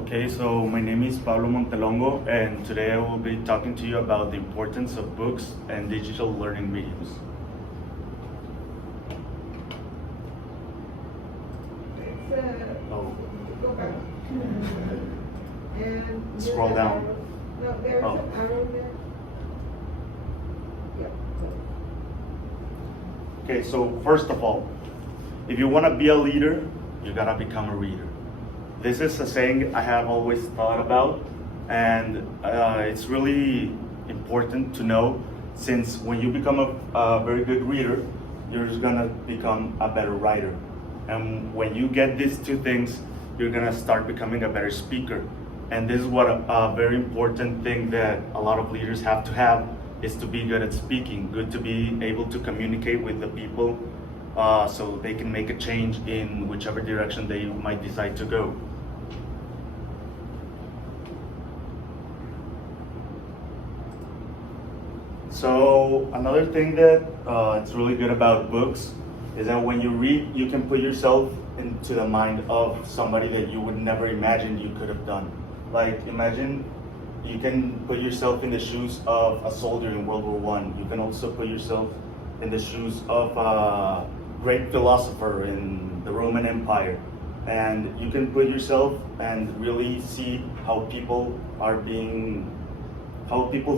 Okay, so my name is Pablo Montelongo, and today I will be talking to you about the importance of books and digital learning mediums. Oh. Go back. And Scroll down. No, there's Oh. an arrow there. Yep. Okay, so first of all, if you want to be a leader, you gotta become a reader. This is a saying I have always thought about, and it's really important to know, since when you become a very good reader, you're just gonna become a better writer. And when you get these two things, you're gonna start becoming a better speaker. And this is what a very important thing that a lot of leaders have to have, is to be good at speaking, good to be able to communicate with the people so they can make a change in whichever direction they might decide to go. So another thing that it's really good about books is that when you read, you can put yourself into the mind of somebody that you would never imagine you could have done. Like, imagine you can put yourself in the shoes of a soldier in World War I. You can also put yourself in the shoes of a great philosopher in the Roman Empire. And you can put yourself and really see how people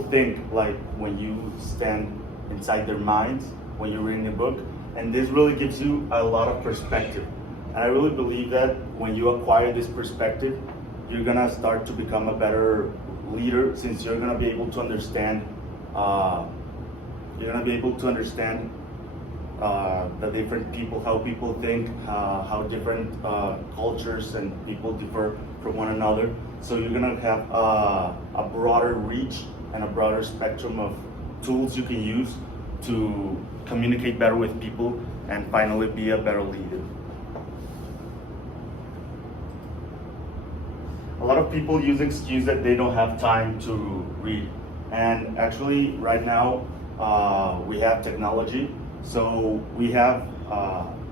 think, like when you stand inside their minds, when you're reading a book. And this really gives you a lot of perspective. And I really believe that when you acquire this perspective, you're gonna start to become a better leader, since you're gonna be able to understand the different people, how people think, how different cultures and people differ from one another. So you're gonna have a broader reach and a broader spectrum of tools you can use to communicate better with people and finally be a better leader. A lot of people use the excuse that they don't have time to read. And actually, right now, we have technology. So we have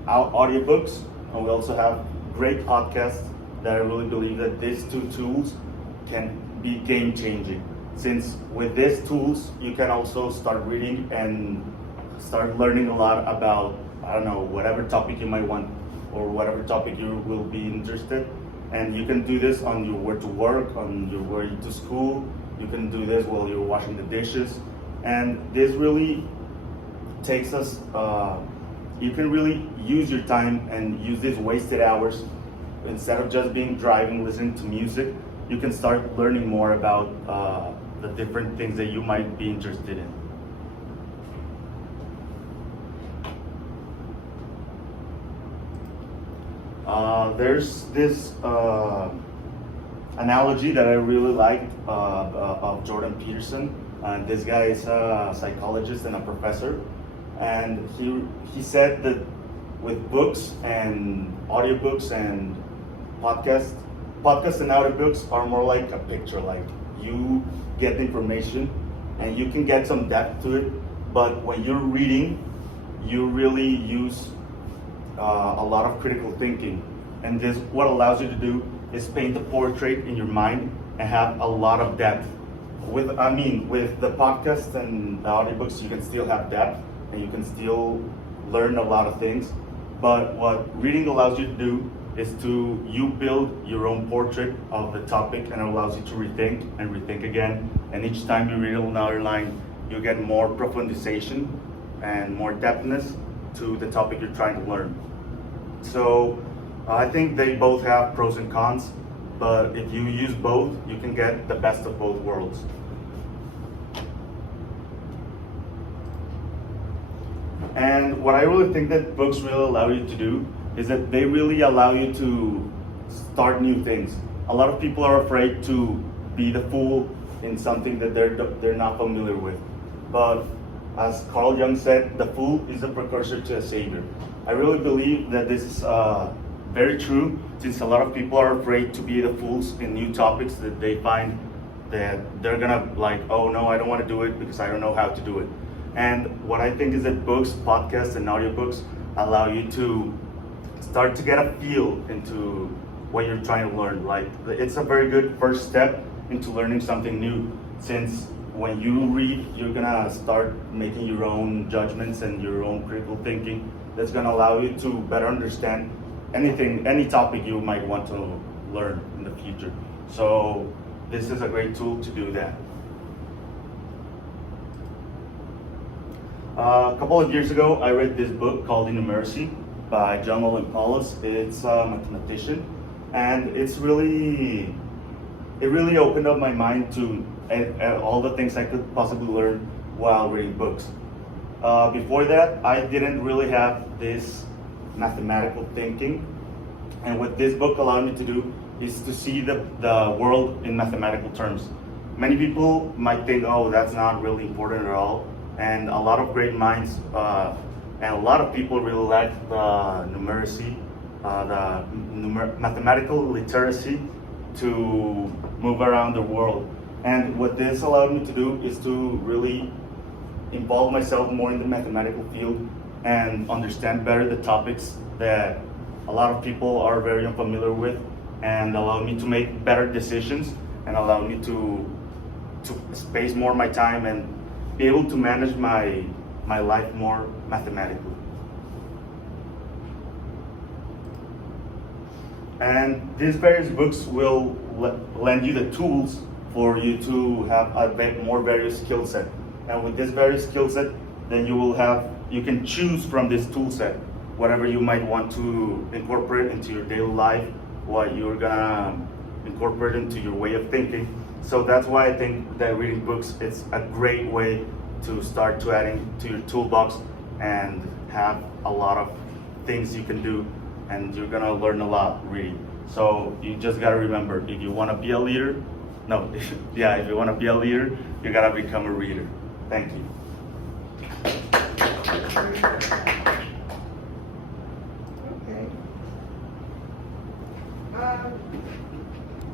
audiobooks, and we also have great podcasts that I really believe that these two tools can be game-changing. Since with these tools, you can also start reading and start learning a lot about, I don't know, whatever topic you might want, or whatever topic you will be interested. And you can do this on your way to work, on your way to school. You can do this while you're washing the dishes. And this really takes us, you can really use your time and use these wasted hours. Instead of just being driving, listening to music, you can start learning more about the different things that you might be interested in. There's this analogy that I really liked of Jordan Peterson. This guy is a psychologist and a professor, and he said that with books and audiobooks and podcasts and audiobooks are more like a picture. Like, you get the information and you can get some depth to it, but when you're reading, you really use a lot of critical thinking. And this, what allows you to do is paint a portrait in your mind and have a lot of depth. With the podcasts and the audiobooks, you can still have depth and you can still learn a lot of things. But what reading allows you to do is you build your own portrait of the topic, and it allows you to rethink and rethink again. And each time you read another line, you get more profundization and more depthness to the topic you're trying to learn. So I think they both have pros and cons, but if you use both, you can get the best of both worlds. And what I really think that books really allow you to do is that they really allow you to start new things. A lot of people are afraid to be the fool in something that they're not familiar with. But as Carl Jung said, the fool is the precursor to a savior. I really believe that this is very true, since a lot of people are afraid to be the fools in new topics that they find that they're gonna like, oh no, I don't want to do it because I don't know how to do it. And what I think is that books, podcasts, and audiobooks allow you to start to get a feel into what you're trying to learn. Like, it's a very good first step into learning something new, since when you read, you're gonna start making your own judgments and your own critical thinking that's gonna allow you to better understand any topic you might want to learn in the future. So this is a great tool to do that. A couple of years ago, I read this book called Numeracy by John Olin Paulus. It's a mathematician, and it really opened up my mind to all the things I could possibly learn while reading books. Before that, I didn't really have this mathematical thinking, and what this book allowed me to do is to see the world in mathematical terms. Many people might think, oh, that's not really important at all, and a lot of great minds and a lot of people really lack the numeracy, mathematical literacy to move around the world. And what this allowed me to do is to really involve myself more in the mathematical field and understand better the topics that a lot of people are very unfamiliar with, and allow me to make better decisions and allow me to space more my time and be able to manage my life more mathematically. And these various books will lend you the tools for you to have a more various skill set. And with this various skill set, then you can choose from this tool set whatever you might want to incorporate into your daily life, what you're gonna incorporate into your way of thinking. So that's why I think that reading books is a great way to start to adding to your toolbox and have a lot of things you can do, and you're gonna learn a lot reading. So you just gotta remember, if you wanna be a leader, if you wanna be a leader, you gotta become a reader. Thank you. Okay.